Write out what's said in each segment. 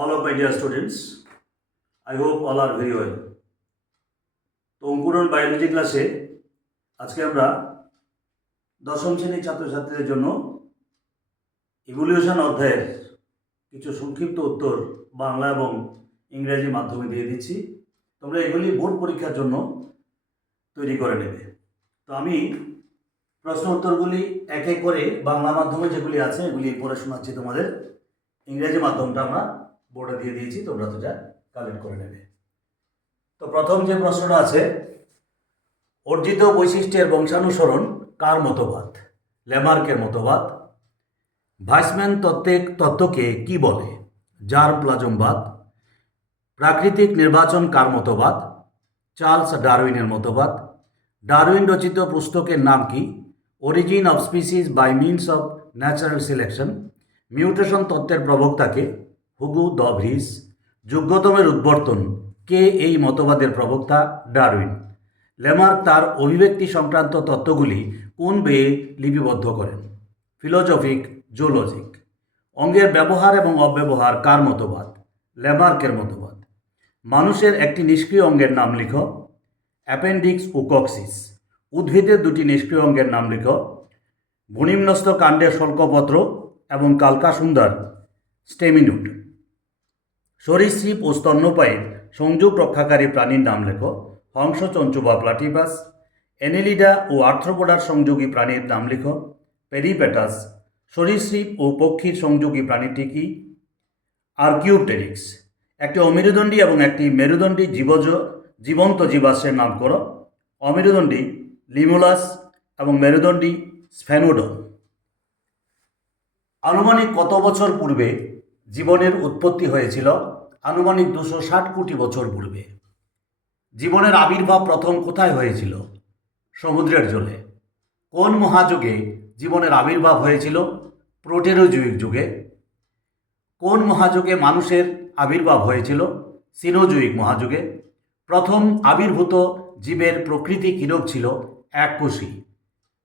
all of my dear students. I hope all are very well. তো অঙ্কুরন biology ক্লাসে আজকে আমরা দশম শ্রেণীর ছাত্রছাত্রীদের জন্য ইভলিউশন অধ্যায়ের কিছু সংক্ষিপ্ত উত্তর বাংলা এবং ইংরেজি মাধ্যমে দিয়ে দিচ্ছি। তোমরা এগুলি বোর্ড পরীক্ষার জন্য তৈরি করে নেবে। তো আমি প্রশ্ন উত্তরগুলি এক এক করে বাংলা মাধ্যমে যেগুলি আছে এগুলি পড়ে শোনাচ্ছি তোমাদের। ইংরেজি মাধ্যমটা আমরা বোর্ডে দিয়ে দিয়েছি, তোমরা তো যা কালেক্ট করে নেবে। তো প্রথম যে প্রশ্নটা আছে, অর্জিত বৈশিষ্ট্যের বংশানুসরণ কার মতবাদ? ল্যামার্কের মতবাদ। ভাইসম্যান তত্ত্বকে কি বলে? জার্মপ্লাজমবাদ। প্রাকৃতিক নির্বাচন কার মতবাদ? চার্লস ডারউইনের মতবাদ। ডারউইন রচিত পুস্তকের নাম কি? Origin of species by means of natural selection. Mutation তত্ত্বের প্রবক্তাকে? Hugo de Vries. যোগ্যতমের উদ্বর্তন কে এই মতবাদের প্রবক্তা? ডারউইন। ল্যামার্ক তার অভিব্যক্তি সংক্রান্ত তত্ত্বগুলি কোন বইয়ে লিপিবদ্ধ করেন? ফিলোজফিক জুলজিক। অঙ্গের ব্যবহার এবং অব্যবহার কার মতবাদ? ল্যামার্কের মতবাদ। মানুষের একটি নিষ্ক্রিয় অঙ্গের নাম লিখো। অ্যাপেন্ডিক্স ও কক্সিস। উদ্ভিদের দুটি নিষ্ক্রিয় অঙ্গের নাম লিখো। ভূনিম্নস্থ কাণ্ডের শল্কপত্র এবং কালকাসুন্দর স্টেমিনুড। সরীসৃপ ও স্তন্যপায়ীর সংযোগ রক্ষাকারী প্রাণীর নাম লেখো। হংস, চঞ্চু বা প্লাটিপাস। অ্যানেলিডা ও আর্থ্রোপোডার সংযোগী প্রাণীর নাম লিখো। পেরিপ্যাটাস। সরীসৃপ ও পক্ষীর সংযোগী প্রাণীটি কি? আর্কিওপটেরিক্স। একটি অমেরুদণ্ডী এবং একটি মেরুদণ্ডী জীবন্ত জীবাশ্মের নাম করো। অমেরুদণ্ডী লিমুলাস এবং মেরুদণ্ডী স্ফেনোডন। আনুমানিক কত বছর পূর্বে জীবনের উৎপত্তি হয়েছিল? আনুমানিক 260 কোটি বছর পূর্বে। জীবনের আবির্ভাব প্রথম কোথায় হয়েছিল? সমুদ্রের জলে। কোন মহাযুগে জীবনের আবির্ভাব হয়েছিল? প্রোটেরোজুইক যুগে। কোন মহাযুগে মানুষের আবির্ভাব হয়েছিল? সিনোজুইক মহাযুগে। প্রথম আবির্ভূত জীবের প্রকৃতি কীরূপ ছিল? এককোষী।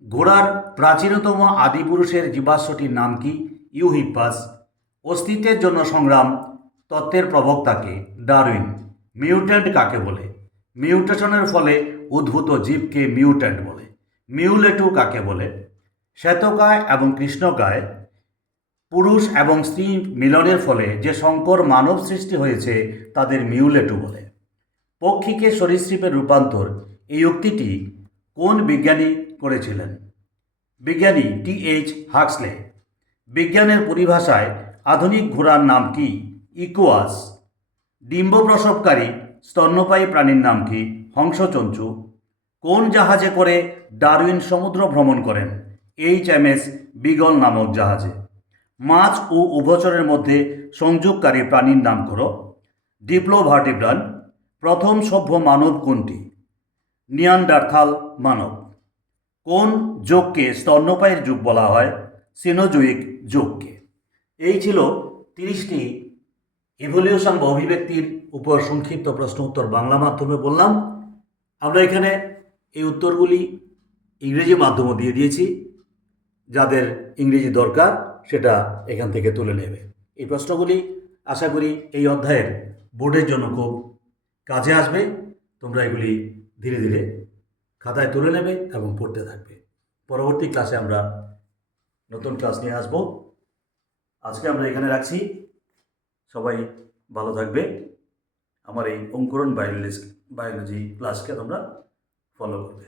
ঘোড়ার প্রাচীনতম আদিপুরুষের জীবাশ্মটির নাম কি? ইউহিপাস। অস্তিত্বের জন্য সংগ্রাম তত্ত্বের প্রবক্তাকে? ডারউইন। মিউট্যান্ট কাকে বলে? মিউটেশনের ফলে উদ্ভূত জীবকে মিউট্যান্ট বলে। মিউলেটু কাকে বলে? শ্বেতকায় এবং কৃষ্ণকায় পুরুষ এবং স্ত্রী মিলনের ফলে যে সংকর মানব সৃষ্টি হয়েছে তাদের মিউলেটু বলে। পক্ষীকে সরীসৃপে রূপান্তর, এই উক্তিটি কোন বিজ্ঞানী করেছিলেন? বিজ্ঞানী টি.এইচ. হাক্সলে। বিজ্ঞানের পরিভাষায় আধুনিক ঘোড়ার নাম কি? ইকোয়াস। ডিম্ব প্রসবকারী স্তন্যপায়ী প্রাণীর নাম কি? হংসচঞ্চু। কোন জাহাজে করে ডারউইন সমুদ্র ভ্রমণ করেন? HMS বিগল নামক জাহাজে। মাছ ও উভচরের মধ্যে সংযোগকারী প্রাণীর নাম করো। ডিপ্লোভার্টিব্রান। প্রথম সভ্য মানব কোনটি? নিয়ানডার্থাল মানব। কোন যুগকে স্তন্যপায়ীর যুগ বলা হয়? সিনোজুইক যুগকে। এই ছিল 30টি ইভলিউশন বা অভিব্যক্তির উপর সংক্ষিপ্ত প্রশ্ন উত্তর বাংলা মাধ্যমে বললাম। আমরা এখানে এই উত্তরগুলি ইংরেজি মাধ্যমে দিয়ে দিয়েছি। যাদের ইংরেজি দরকার সেটা এখান থেকে তুলে নেবে। এই প্রশ্নগুলি আশা করি এই অধ্যায়ের বোর্ডের জন্য খুব কাজে আসবে। তোমরা এগুলি ধীরে ধীরে খাতায় তুলে নেবে এবং পড়তে থাকবে। পরবর্তী ক্লাসে আমরা নতুন ক্লাস নিয়ে আসবো। আজকে আমরা এখানে রাখছি। সবাই ভালো থাকবে। আমার এই অঙ্কুরন বায়োলজি ক্লাসকে তোমরা ফলো করবে।